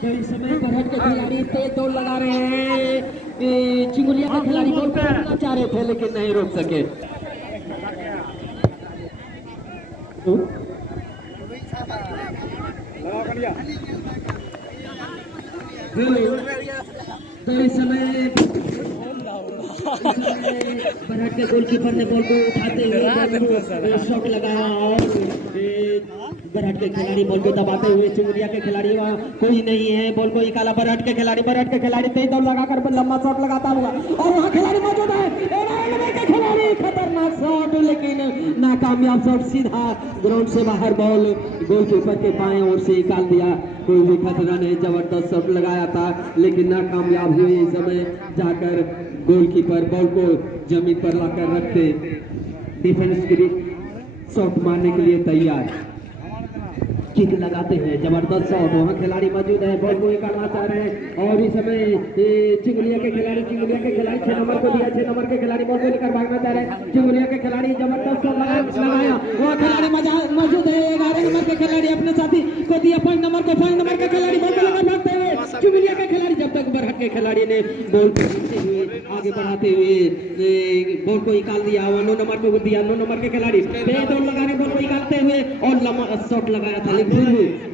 तो इस समय बरहट के खिलाड़ी तेज दौड़ लगा रहे हैं। चिंगुलिया के खिलाड़ी बॉल को रोकना चाह रहे थे लेकिन नहीं रोक सके। तो इस समय बरहट के गोलकीपर ने बॉल को उठाते हुए शॉट लगाया और बरहट के खिलाड़ी बॉल को दबाते हुए चिंगुलिया के खिलाड़ी वहाँ कोई नहीं है, बॉल को निकाला बरहट के खिलाड़ी तेज दौड़ लगाकर लंबा शॉट लगाता हुआ और वहाँ खिलाड़ी मौजूद है के खिलाड़ी खतरनाक शॉट लेकिन नाकामयाब शॉट, सीधा ग्राउंड से बाहर बॉल गोलकीपर के बाएं ओर से निकाल दिया। कोई भी खतरा नहीं, जबरदस्त शॉट लगाया था लेकिन नाकामयाब हुए। इस समय जाकर गोलकीपर बॉल को जमीन पर लाकर रखते, डिफेंस के शॉट मारने के लिए तैयार, किक लगाते हैं, जबरदस्त शॉट, वहाँ खिलाड़ी मौजूद है, बॉल को निकालना चाह रहे हैं और इस समय चिंगुलिया के खिलाड़ी 6 नंबर को दिया, 6 नंबर के खिलाड़ी बॉल को लेकर भागना चाह रहे हैं। चिंगुलिया के खिलाड़ी जबरदस्त शॉट लगाया, वहाँ खिलाड़ी मौजूद है, 11 नंबर के खिलाड़ी अपने साथी को दिया, 5 नंबर के खिलाड़ी बॉल को लेकर भागते हुए चिंगुलिया के खिलाड़ी, जब तक बरहट के खिलाड़ी ने बॉल को आगे बढ़ाते हुए बॉल को निकाल दिया, 9 नंबर को दिया, 9 नंबर के खिलाड़ी दौड़ लगाने बॉल को निकालते हुए और लंबा शॉट लगाया था लेकिन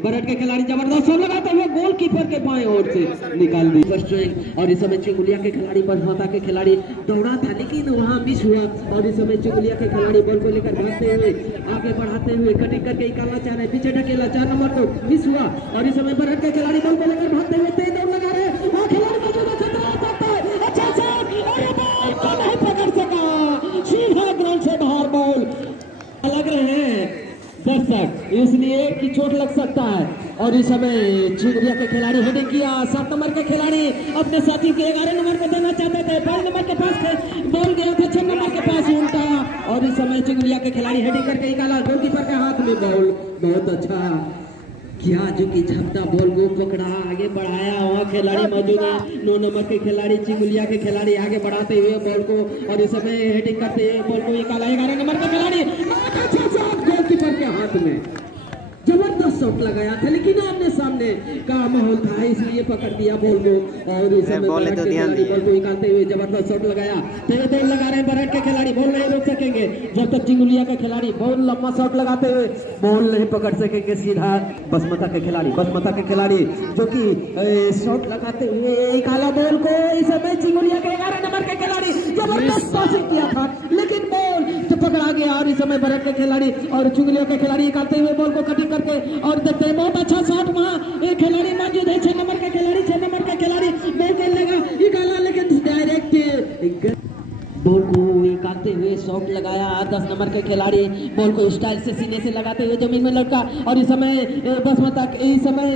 बरहट के खिलाड़ी जबरदस्त शॉट लगाते हुए गोलकीपर के बाएं ओर से निकाल दी फर्स्ट स्ट्राइक। और इस समय चिंगुलिया के खिलाड़ी बसमता के खिलाड़ी दौड़ा था लेकिन वहां मिस हुआ और इस समय चिंगुलिया के खिलाड़ी बॉल को लेकर भागते हुए आगे बढ़ाते हुए कटिंग करके निकालना चाह रहे हैं, पीछे ढकेला, 4 नंबर को मिस हुआ और इस समय बरहट के खिलाड़ी बॉल को लेकर भागते हुए तेज दौड़ लगा रहे हैं, वहां खिलाड़ी मौजूद है, खतरा आ सकता है, अच्छा शॉट और बॉल को नहीं पकड़ सका, सीधा ग्राउंड से बाहर बॉल लग रहे हैं दर्शक, इसलिए कि चोट लग सकता है। और इस समय चिंगुलिया के खिलाड़ी हेडिंग किया, 7 नंबर के खिलाड़ी अपने साथी के 11 नंबर को देना चाहते थे, 5 नंबर के पास बॉल गया था, 6 नंबर के पास उल्टा और इस समय चिंगुलिया के खिलाड़ी हेडिंग करके निकाला, गोलकीपर के हाथ में बॉल, बहुत अच्छा किया जो कि झपटा बॉल को पकड़ा, आगे बढ़ाया, वहाँ खिलाड़ी मौजूद है, 9 नंबर के खिलाड़ी चिंगुलिया के खिलाड़ी आगे बढ़ाते हुए बॉल को और इस समय हेडिंग करते हुए बॉल को निकाला, 11 नंबर के खिलाड़ी गोलकीपर के हाथ में जबरदस्त शॉट लगाया था लेकिन आमने सामने का माहौल था इसलिए पकड़ दिया बॉल को और इस समय बरहट के खिलाड़ी बॉल को निकालते हुए जबरदस्त शॉट लगाया, तेज दौड़ लगा रहे हैं बरहट के खिलाड़ी, बॉल नहीं रोक सकेंगे जब तक चिंगुलिया के खिलाड़ी बॉल लंबा शॉट लगाते हुए बॉल नहीं पकड़ सकेंगे। सीधा बसमता के खिलाड़ी जो कि शॉट लगाते हुए निकाला बॉल को, इस समय चिंगुलिया के 11 नंबर के खिलाड़ी जबरदस्त पासिंग किया था लेकिन बॉल पकड़ा गया और इस समय बरहट के खिलाड़ी और चिंगुलिया के खिलाड़ी निकालते हुए बॉल को कटिंग करके और देखते हैं बहुत अच्छा शॉट, वहाँ एक खिलाड़ी मौजूद है, 6 नंबर के खिलाड़ी बॉल खेलेगा निकाला लेकिन डायरेक्ट बॉल को निकालते हुए शॉट लगाया, 10 नंबर के खिलाड़ी बॉल को स्टाइल से सीने से लगाते हुए जमीन में लटका और इस समय बसमता इस समय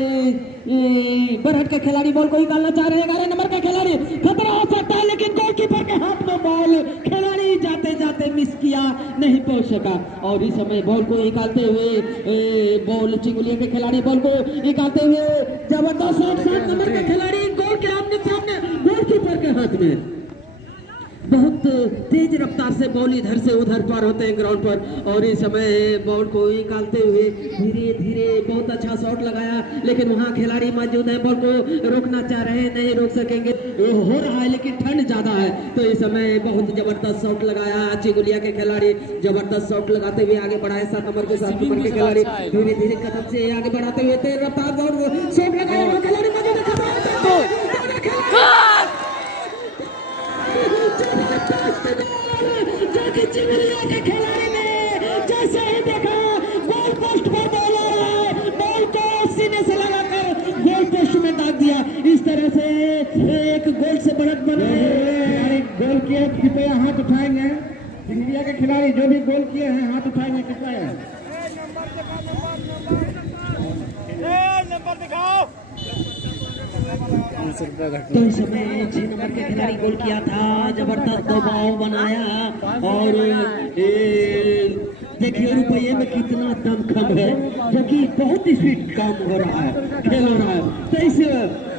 बरहट के खिलाड़ी बॉल को निकालना चाह रहे हैं, 11 नंबर के खिलाड़ी, खतरा हो सकता है लेकिन गोलकीपर के हाथ में बॉल, खिलाड़ी जाते जाते मिस किया, नहीं पहुंच सका और इस समय बॉल को निकालते हुए बॉल चिंगुलिया के खिलाड़ी बॉल को निकालते हुए जबरदस्त शॉट, 7 नंबर के खिलाड़ी गोल के आमने सामने गोलकीपर के हाथ में, बहुत तेज रफ्तार से बॉल इधर से उधर पार होते हैं ग्राउंड पर और इस समय बॉल को निकालते हुए धीरे धीरे बहुत अच्छा शॉट लगाया लेकिन वहाँ खिलाड़ी मौजूद है, बॉल को रोकना चाह रहे हैं, नहीं रोक सकेंगे, हो रहा है लेकिन ठंड ज्यादा है तो इस समय बहुत जबरदस्त शॉट लगाया चिंगुलिया के खिलाड़ी, जबरदस्त शॉट लगाते हुए आगे बढ़ाए, 7 नंबर के खिलाड़ी धीरे धीरे कदम से आगे बढ़ाते हुए तेज रफ्तार बॉल शॉट लगाया, खिलाड़ी मौजूद चिंगुलिया के खिलाड़ी ने जैसे ही देखा गोल पोस्ट पर बॉल आ रहा है, बॉल को सीने से लगाकर गोल पोस्ट में दाग दिया, इस तरह से एक गोल से बढ़त बने। गोल किए कृपया हाथ उठाएंगे, चिंगुलिया के खिलाड़ी जो भी गोल किए हैं हाथ उठाएंगे कृपया, नंबर दिखाओ। तो इस समय 6 नंबर के खिलाड़ी गोल किया था, जबरदस्त दबाव बनाया और देखिए रुपये में कितना दमखम है जो कि बहुत स्पीड काम हो रहा है, खेल हो रहा है, तो इस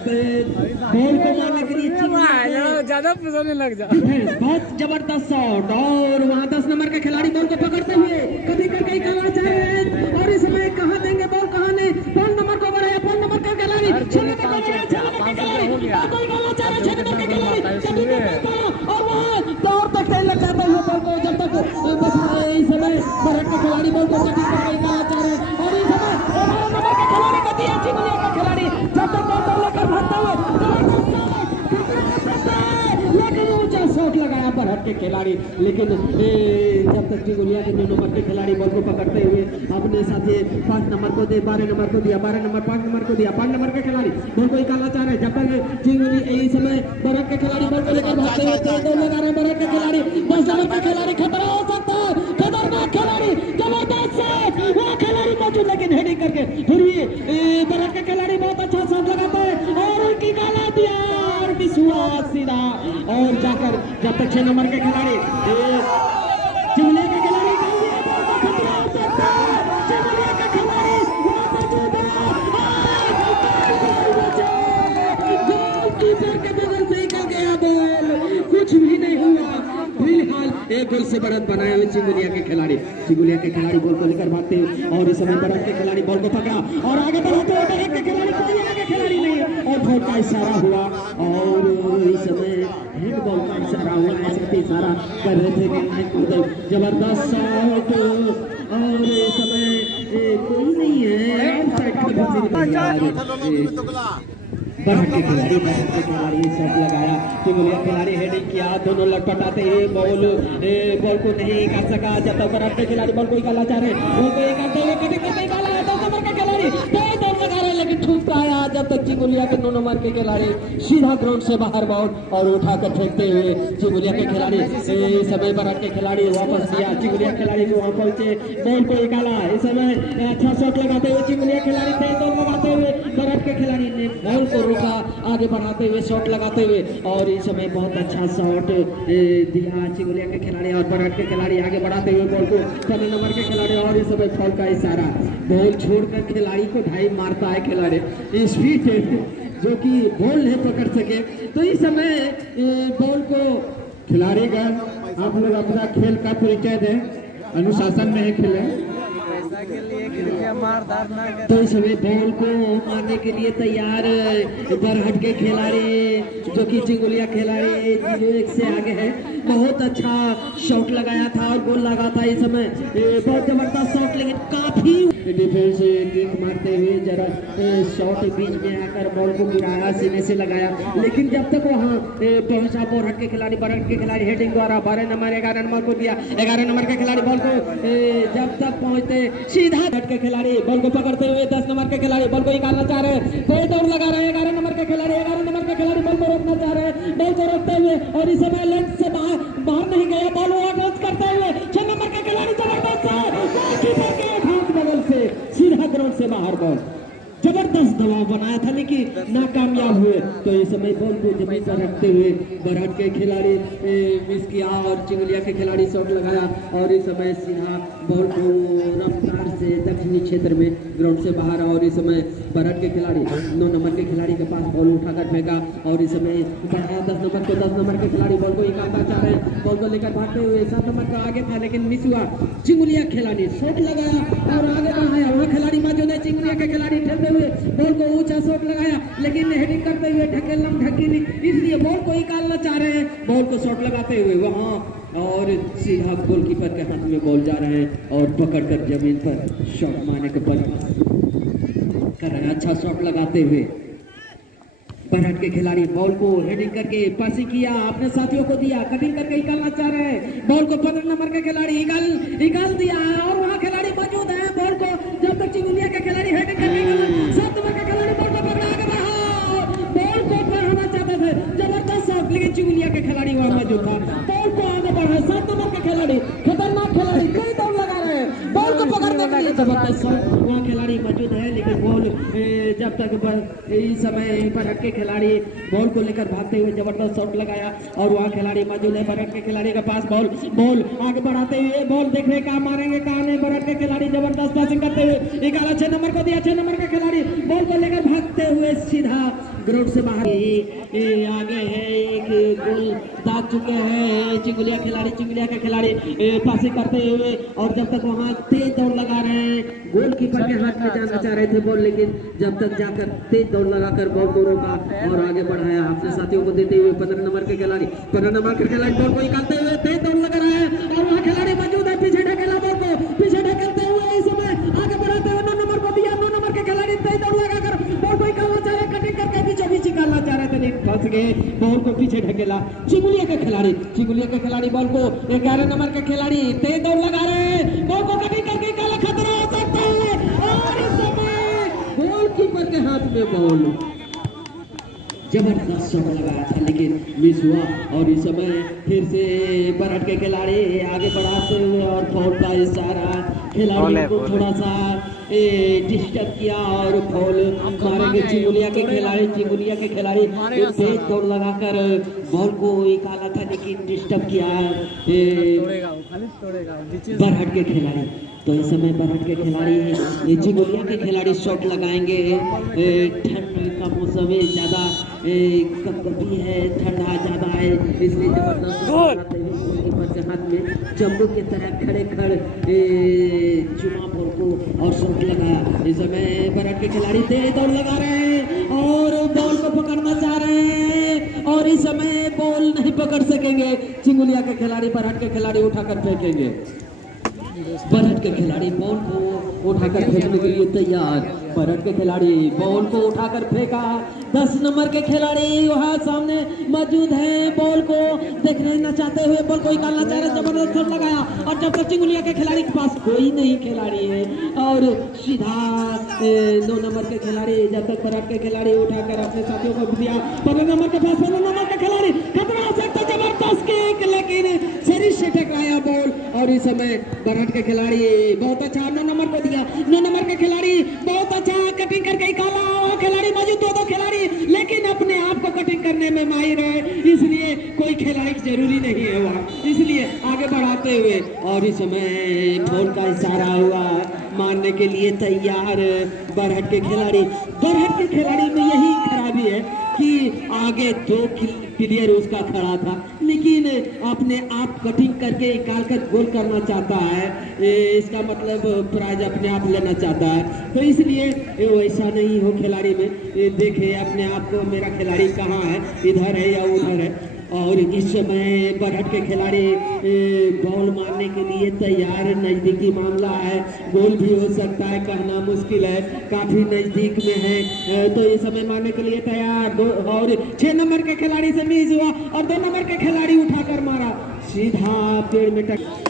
बॉल को मारने के लिए ज्यादा पसंद लग जा, बहुत जबरदस्त शॉट और वहाँ 10 नंबर के खिलाड़ी बॉल को पकड़ते हुए कभी करके निकालना चाह रहे हैं और इस समय कहाँ देंगे बॉल, कहाँ नहीं, 5 नंबर को बढ़ाया, 5 नंबर का खिलाड़ी 6 नंबर शॉट लगाया बरहट के खिलाड़ी, लेकिन जब तक चिंगुलिया के 9 नंबर के खिलाड़ी बॉल को पकड़ते हुए अपने साथी 5 नंबर को दे 12 नंबर को दिया, 12 नंबर 5 नंबर को दिया, 5 नंबर के खिलाड़ी बॉल को निकालना चाह रहे हैं। जब तक चिंगुली इस समय बरहट के खिलाड़ी बॉल को लेकर भागते हुए तेज दौड़ लगा रहे हैं। बरहट के खिलाड़ी 10 नंबर के खिलाड़ी खतरा हो सकता है, खतरनाक खिलाड़ी, जबरदस्त से वो खिलाड़ी मौजूद, लेकिन हेडिंग करके फिर भी बरहट के खिलाड़ी बहुत अच्छा शॉट लगाते हैं और उनकी गाला दिया और विश्वास सीधा और जाकर जब तक 6 नंबर के खिलाड़ी चिंगुलिया के खिलाड़ी खतरा हो सकता है, चिंगुलिया के खिलाड़ी वहां मौजूद है, गोलकीपर के बगल से निकल गया बॉल, कुछ भी नहीं हुआ। फिलहाल एक गोल से बढ़त बनाए हुए चिंगुलिया के खिलाड़ी बॉल को लेकर भागते हैं और इस समय बरहट के खिलाड़ी बॉल को पकड़ा और आगे बढ़ाते हुए बरहट के खिलाड़ी कोई आगे खिलाड़ी नहीं और बॉल का इशारा हुआ और इस समय हेड बॉल का इशारा हुआ, ऐसे इशारा कर रहे थे कि जबरदस्त शॉट और इस समय कोई नहीं है बरहट के खिलाड़ी शॉट लगाया, चिंगुलिया खिलाड़ी हेडिंग किया, दोनों लटपटाते हुए बॉल को नहीं कर सका। जब तक बरहट के खिलाड़ी बॉल को निकालना चाह रहे बॉल को निकालते हुए कटिंग करके निकाला है 10 नंबर के खिलाड़ी तेज दौड़ लगा रहे लेकिन छूटता आया। जब तक चिंगुलिया के 9 नंबर के खिलाड़ी सीधा ग्राउंड से बाहर बॉल और उठाकर फेंकते हुए चिंगुलिया के खिलाड़ी इस समय बरहट के खिलाड़ी वापस दिया, चिंगुलिया खिलाड़ी को वहां पहुंचे बॉल को निकाला। इस समय अच्छा शॉट लगाते हुए चिंगुलिया खिलाड़ी तेज दौड़ लगाते हुए बरहट के खिलाड़ी ने बॉल को रोका, आगे बढ़ाते हुए शॉट लगाते हुए और इस समय बहुत अच्छा शॉट दिया चिंगुलिया के खिलाड़ी और बरहट के खिलाड़ी आगे बढ़ाते हुए बॉल को 15 नंबर के खिलाड़ी और इस समय फॉल का इशारा, बॉल छोड़कर खिलाड़ी को ढाई मारता है खिलाड़ी स्पीड जो कि बॉल नहीं पकड़ सके। तो इस समय बॉल को खिलाड़ीगण आप लोग अपना खेल का परिचय दें, अनुशासन में ही खेलें। तो इस समय बॉल को मारने के लिए तैयार बरहट के खिलाड़ी जो कि चिंगुलिया खिलाड़ी 0-1 से आगे है, बहुत अच्छा शॉट लगाया था और गोल लगा था। इस समय बहुत जबरदस्त शॉट, लेकिन काफी डिफेंस किक मारते हुए जरा शॉट बीच में आकर बॉल को गिराया, सीने से लगाया, लेकिन जब तक वहां पहुंचा बरहट के खिलाड़ी हेडिंग द्वारा 12 नंबर 11 नंबर को दिया, 11 नंबर के खिलाड़ी बॉल को जब तक पहुंचते सीधा बरहट के खिलाड़ी बॉल को पकड़ते हुए 10 नंबर के खिलाड़ी बॉल को निकालना चाह रहे हैं, कोई दौड़ लगा रहे हैं 11 नंबर के खिलाड़ी बॉल को रोकना चाह रहे हैं, बॉल को रोकते हुए और इस समय लेंथ से बाहर नहीं गया, बॉल वापस करते हुए 6 नंबर के खिलाड़ी जबरदस्त बगल से सीधा ग्राउंड से बाहर बॉल, जबरदस्त दबाव बनाया था लेकिन नाकामयाब हुए। तो इस समय बॉल को जमीन पर रखते हुए बरहट के खिलाड़ी मिस किया और चिंगुलिया के खिलाड़ी शॉट लगाया और इस समय सीधा बॉल को रफ्तार से दक्षिणी क्षेत्र में ग्राउंड से बाहर और इस समय बरहट के खिलाड़ी 9 नंबर के खिलाड़ी के पास बॉल उठाकर फेंका और इस समय बढ़ाया 10 नंबर के खिलाड़ी बॉल को निकालना चाह रहे हैं, बॉल को लेकर भागते हुए 7 नंबर का आगे था लेकिन मिस हुआ। चिंगुलिया खिलाड़ी शॉट लगाया और आगे बढ़ाया, वह खिलाड़ी मौजूद है, चिंगुलिया के खिलाड़ी ठहरते हुए बॉल को ऊंचा शॉट लगाया लेकिन हेडिंग करते हुए ढकेली, इसलिए बॉल को निकालना चाह रहे हैं, बॉल को शॉट लगाते हुए वहां और सीधा गोलकीपर के हाथ में बॉल जा रहे हैं और पकड़कर जमीन पर शॉट मारने के प्रयास कर रहे हैं। अच्छा शॉट लगाते हुए बरहट के खिलाड़ी बॉल को हेडिंग करके पासिंग किया, अपने साथियों को दिया, कटिंग करके निकालना चाह रहे हैं, बॉल को 15 नंबर के खिलाड़ी निकाल दिया और वहां खिलाड़ी मौजूद है, बॉल को जब तक चिंगुलिया के खिलाड़ी हेडिंग करके 7 नंबर के खिलाड़ी बॉल को पकड़ा के बॉल को बढ़ाना चाहते थे, जबरदस्त शॉट, लेकिन चिंगुलिया के खिलाड़ी वहां मौजूद था, बॉल को आगे बढ़ा 7 नंबर के खिलाड़ी खतरनाक खिलाड़ी कई दौड़ लगा रहे हैं, बॉल को पकड़ने के लिए जबरदस्त शॉट, वहां खिलाड़ी मौजूद है लेकिन बॉल जब तक इस समय बरहट के खिलाड़ी बॉल को लेकर भागते हुए जबरदस्त शॉट लगाया और वहां खिलाड़ी मौजूद है, बरहट के खिलाड़ी के पास बॉल आगे बढ़ाते हुए बॉल देख रहे कहां मारेंगे कहां नहीं, बरहट के खिलाड़ी जबरदस्त पासिंग करते हुए निकाला, 6 नंबर को दिया, 6 नंबर के खिलाड़ी बॉल को लेकर भागते हुए सीधा ग्राउंड से बाहर आगे है, एक गोल दाग चुके हैं चिंगुलिया के खिलाड़ी पासिंग करते हुए और जब तक वहां तेज दौड़ लगा रहे हैं, गोलकीपर के हाथ में जाना चाह रहे थे बॉल, लेकिन जब तक जाकर तेज दौड़ लगाकर बॉल को रोका और आगे बढ़ाया, अपने साथियों को देते हुए 15 नंबर के खिलाड़ी बॉल को निकालते हुए तेज दौड़ लगा रहा है और वहां खिलाड़ी मौजूद है, पीछे ढकेला बॉल को, पीछे ढकेलते हुए इस समय आगे बढ़ाते हुए 9 नंबर को दिया, 9 नंबर के खिलाड़ी तेज दौड़ लगाकर बॉल को निकालना चाह रहे, कटिंग करके बीचों बीच निकालना चाह रहे थे, फंस गए, बॉल को पीछे ढकेला चिंगुलिया के खिलाड़ी बॉल को 11 नंबर के खिलाड़ी तेज दौड़ लगा रहे हैं, बॉल को कटिंग करके काला खतरा हो सकता है और इस समय गोलकीपर के हाथ में बॉल। जबरदस्त शॉट लगाया था लेकिन मिस हुआ और इस समय फिर से बरहट के खिलाड़ी आगे बढ़ाते हुए और फॉल का इशारा खिलाड़ियों को थोड़ा सा डिस्टर्ब किया और फॉल मारेंगे चिंगुलिया के खिलाड़ी तेज दौड़ लगाकर बॉल को निकाला था लेकिन डिस्टर्ब किया बरहट के खिलाड़ी। तो इस समय बरहट के खिलाड़ी चिंगुलिया के खिलाड़ी शॉट लगाएंगे। ठंड का मौसम है, ज्यादा कभी है, ठंडा ज्यादा है, इसलिए जबरदस्त गोलकीपर के हाथ में जम्बू की तरह खड़े चुमा बॉल को और शॉट लगा। इस समय बरहट के खिलाड़ी तेज दौड़ लगा रहे हैं और बॉल को पकड़ना चाह रहे हैं और इस समय बॉल नहीं पकड़ सकेंगे। चिंगुलिया के खिलाड़ी बरहट के खिलाड़ी उठाकर फेंकेंगे। बरहट के खिलाड़ी बॉल को उठाकर फेंकने के लिए तैयार। बरहट के खिलाड़ी बॉल को उठाकर फेंका। 10 नंबर के खिलाड़ी वहां सामने मौजूद है, बॉल को देखने न चाहते हुए बॉल को निकालना चाह रहे, जबरदस्त शॉट लगाया और जब तक चिंगुलिया के खिलाड़ी के पास कोई नहीं खिलाड़ी है और सीधा 9 नंबर के खिलाड़ी जब तक बरहट के खिलाड़ी उठाकर अपने साथियों को दिया। 15 नंबर के पास 15 नंबर के खिलाड़ी खतरा हो सकता, जबरदस्त किक लेकिन शरीर से टकराया बॉल और इस समय बरहट के खिलाड़ी बहुत अच्छा 9 नंबर को दिया। 9 नंबर के खिलाड़ी बहुत अच्छा कटिंग करके निकाला। वो खिलाड़ी मौजूद दो खिलाड़ी लेकिन अपने आप को कटिंग करने में माहिर है, इसलिए कोई खिलाड़ी जरूरी नहीं है वहाँ, इसलिए आगे बढ़ाते हुए और इस समय बॉल का इशारा हुआ मारने के लिए तैयार बरहट के खिलाड़ी। बरहट के खिलाड़ी में यही खराबी है कि आगे 2 प्लेयर उसका खड़ा था लेकिन अपने आप कटिंग करके निकाल कर गोल करना चाहता है, इसका मतलब प्राइज अपने आप लेना चाहता है। तो इसलिए वैसा नहीं हो खिलाड़ी में, देखे अपने आप को मेरा खिलाड़ी कहाँ है, इधर है या उधर है। और इस समय बरहट के खिलाड़ी बॉल मारने के लिए तैयार, नजदीकी मामला है, गोल भी हो सकता है, कहना मुश्किल है, काफी नजदीक में है। तो इस समय मारने के लिए तैयार और 6 नंबर के खिलाड़ी से मिस हुआ और 2 नंबर के खिलाड़ी उठाकर मारा, सीधा पेड़ में टक।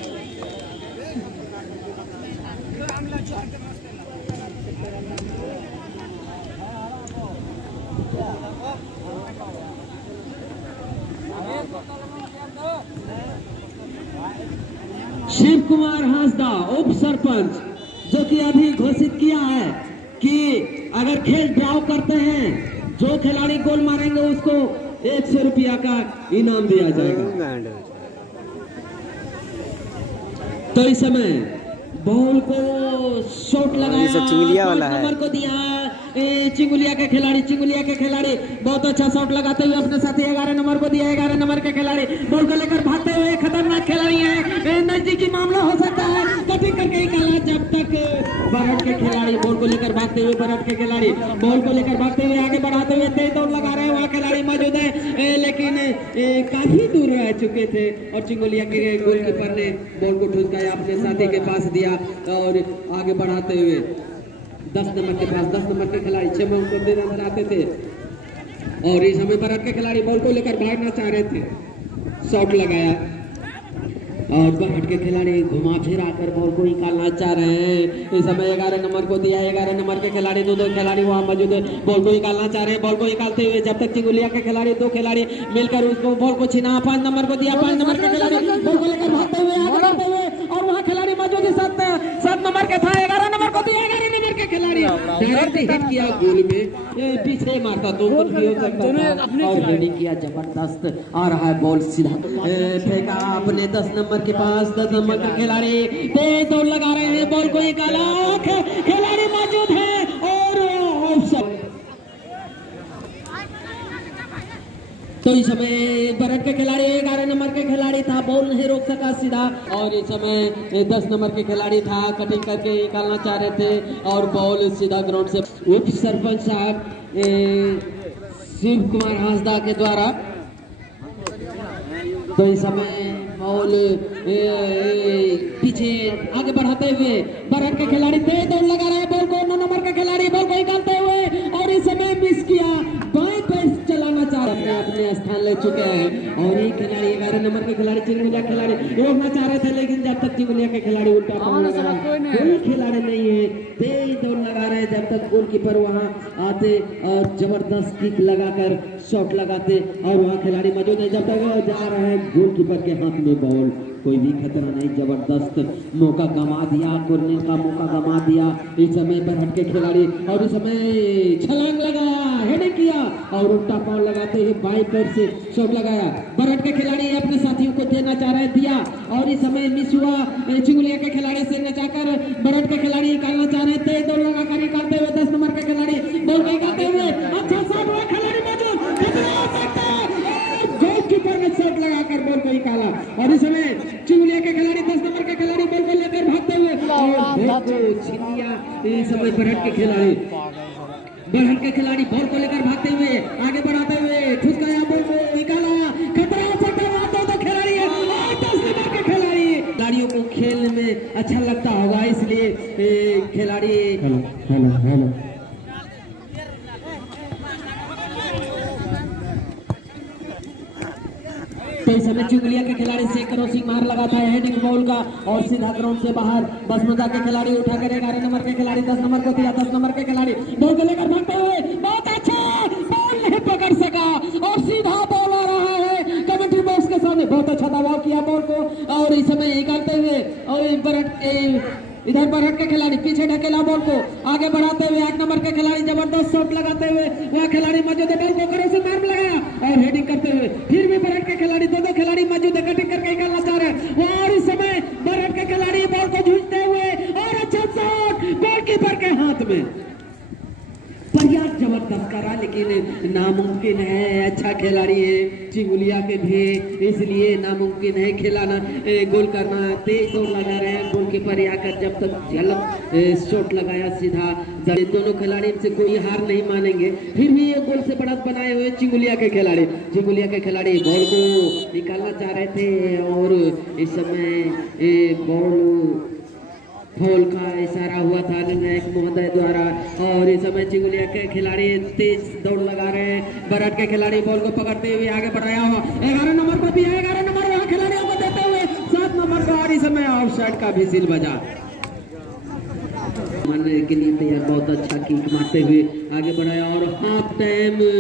शिव कुमार हांसदा उप सरपंच जो कि अभी घोषित किया है कि अगर खेल ड्रॉ करते हैं जो खिलाड़ी गोल मारेंगे उसको 100 रुपया का इनाम दिया जाएगा। तो इस समय बॉल को शॉट लगाया, चिंगुलिया वाला है, नंबर को दिया चिंगुलिया के खिलाड़ी बहुत अच्छा शॉट लगाते हुए अपने साथी 11 नंबर को दिया। 11 नंबर के खिलाड़ी बॉल को लेकर भागते हुए खतरनाक खिलाड़ी है, नजदीकी मामला हो सकता है, कटिंग करके निकाला जब तक बरहट के खिलाड़ी बॉल को लेकर भागते हुए बरहट के खिलाड़ी बॉल को लेकर भागते हुए आगे बढ़ाते हुए तेज दौड़ लगा रहे हैं। वहाँ खिलाड़ी मौजूद है लेकिन काफी दूर रह चुके थे और चिंगुलिया के गोलकीपर ने बॉल को ठुसकाया, अपने साथी के पास दिया और आगे बढ़ाते हुए 10 नंबर के पास 10 नंबर के खिलाड़ी 6 को देना चाहते थे और इस समय बरहट के खिलाड़ी बॉल को लेकर भागना चाह रहे थे, शॉट लगाया और बरहट के खिलाड़ी घुमा फिरा कर बॉल को निकालना चाह रहे हैं। इस समय 11 नंबर को दिया। 11 नंबर के खिलाड़ी 2 खिलाड़ी वहां मौजूद है, बॉल को निकालना चाह रहे हैं। बॉल को निकालते हुए जब तक चिंगुलिया के खिलाड़ी 2 खिलाड़ी मिलकर उसको बॉल को छीना, 5 नंबर को दिया। 5 नंबर के खिलाड़ी बॉल को लेकर भागते हुए आगे बढ़ते हुए और वहाँ खिलाड़ी मौजूद है 7 नंबर के था। 11 नंबर को दिया। 11 नंबर के खिलाड़ी डायरेक्ट हिट किया गोल में, पीछे मारता तो गोल भी हो सकता था और हेडिंग किया, जबरदस्त आ रहा है बॉल सीधा फेंका अपने 10 नंबर के पास। 10 नंबर के खिलाड़ी तेज दौड़ लगा रहे हैं, बॉल को निकाला, खिलाड़ी मौजूद है और ऑफसाइड। तो इस समय बरहट के खिलाड़ी 11 नंबर के खिलाड़ी था, बॉल नहीं रोक सका सीधा और इस समय 10 नंबर के खिलाड़ी था, कटिंग करके निकालना चाह रहे थे और बॉल सीधा ग्राउंड से उप सरपंच साहब शिव कुमार हांसदा के द्वारा। तो इस समय बॉल पीछे आगे बढ़ाते हुए बरहट के खिलाड़ी तेज दौड़ लगा रहे हैं, बॉल को 9 नंबर के खिलाड़ी बॉल को निकालते हुए और इस समय मिस किया, बाएं पैर चलाना चाह रहा ले चुके हैं। और ये खिलाड़ी 11 नंबर के खिलाड़ी चिंगुलिया खिलाड़ी रोकना चाह रहे थे, लेकिन जब तक चिंगुलिया के खिलाड़ी उल्टा पाँव लगा, कोई खिलाड़ी नहीं है, तेज दौड़ लगा रहे हैं जब तक गोलकीपर वहां आते और जबरदस्त किक लगाकर शॉट लगाते और वहां खिलाड़ी मौजूद है। जब तक जा रहे हैं गोलकीपर के हाथ में बॉल, कोई भी खतरा नहीं, जबरदस्त मौका गंवा दिया, कुरने का मौका गंवा दिया इस समय बरहट के खिलाड़ी। और इस समय छलांग लगाया, हेडिंग किया और उल्टा पाँव लगाते हुए बाएं पैर से शॉट लगाया। बरहट के खिलाड़ी अपने साथियों को देना चाह रहे दिया और इस समय मिस हुआ। चिंगुलिया के खिलाड़ी से नचाकर बरहट के खिलाड़ी निकालना चाह रहे थे, दौड़ लगाकर निकालते हुए 10 नंबर के खिलाड़ी बॉल निकालते हुए अच्छा शॉट हुआ, खिलाड़ी मौजूद, खतरा हो सकता है, गोलकीपर ने शॉट लगाकर बॉल को निकाला। और इस समय चिंगुलिया के खिलाड़ी 10 नंबर के खिलाड़ी बॉल को लेकर भागते हुए और छीन लिया। इस समय बरहट के खिलाड़ी बॉल को लेकर भागते हुए आगे बढ़ाते हुए ठुसकाया, बॉल को निकाला, खतरा हो सकता है, तो खिलाड़ी है 10 नंबर के खिलाड़ियों को खेलने में अच्छा लगता होगा, इसलिए खिलाड़ी हेलो तो इस समय चिंगुलिया के खिलाड़ी से क्रॉसिंग मार लगाता है हेडिंग बॉल का और सीधा ग्राउंड से बाहर बसमुदा के खिलाड़ी उठा कर 11 नंबर के खिलाड़ी 10 नंबर को दिया। 10 नंबर के खिलाड़ी बॉल को लेकर भागते हुए बहुत अच्छा बॉल नहीं पकड़ सका और सीधा बॉल आ रहा है कमेंट्री बॉक्स के सामने, बहुत अच्छा दबाव किया बॉल को और इस समय निकालते हुए और इधर बरहट के खिलाड़ी पीछे ढकेला बॉल को आगे बढ़ाते हुए 8 नंबर के खिलाड़ी जबरदस्त शॉट लगाते हुए वह खिलाड़ी मौजूद है, बॉल को करो से मार लगाया और हेडिंग करते हुए फिर भी बरहट के खिलाड़ी दो खिलाड़ी मौजूद है, कटिंग करके निकालना चाह रहे हैं और इस समय बरहट के खिलाड़ी बॉल को झूठते हुए और अच्छा शॉट गोलकीपर के हाथ में, प्रयास जबरदस्त करा लेकिन नामुमकिन है। अच्छा खिलाड़ी है चिंगुलिया के भी, इसलिए नामुमकिन है खिलाना, गोल करना। तेज दौड़ लगा रहे हैं गोलकीपर आकर जब तक झलक शॉट लगाया सीधा। दोनों खिलाड़ी से कोई हार नहीं मानेंगे, फिर भी ये गोल से बढ़त बनाए हुए चिंगुलिया के खिलाड़ी बॉल को निकालना चाह रहे थे और इस समय बॉल फॉल का इशारा हुआ था निर्णायक महोदय द्वारा। और इस समय चिंगुलिया के खिलाड़ी तेज दौड़ लगा रहे हैं, बरहट के खिलाड़ी बॉल को पकड़ते हुए आगे बढ़ाया हुआ 11 नंबर पर भी 11 नंबर वहां खिलाड़ियों को देते हुए 7 नंबर का और इस समय ऑफसाइड का भी सिल बजा मारने के लिए तैयार, बहुत अच्छा किक मारते हुए आगे बढ़ाया और हाफ टाइम